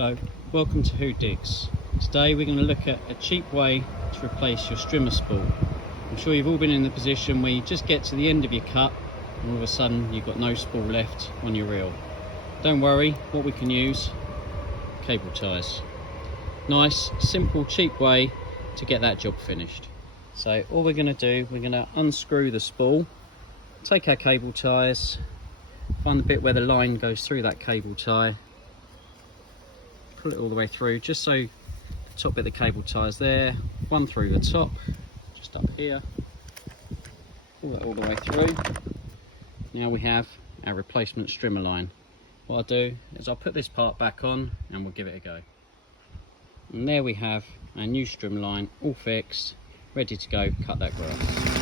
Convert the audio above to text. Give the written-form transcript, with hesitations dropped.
Hello, welcome to Who Digs. Today we're going to look at a cheap way to replace your strimmer spool. I'm sure you've all been in the position where you just get to the end of your cut and all of a sudden you've got no spool left on your reel. Don't worry, what we can use, cable ties. Nice, simple, cheap way to get that job finished. So all we're going to do, we're going to unscrew the spool, take our cable ties, find the bit where the line goes through that cable tie, pull it all the way through, just so the top bit of the cable tie is there, one through the top, just up here, pull that all the way through. Now we have our replacement strimmer line. What I'll do is I'll put this part back on and we'll give it a go. And there we have our new strimmer line, all fixed, ready to go cut that grass.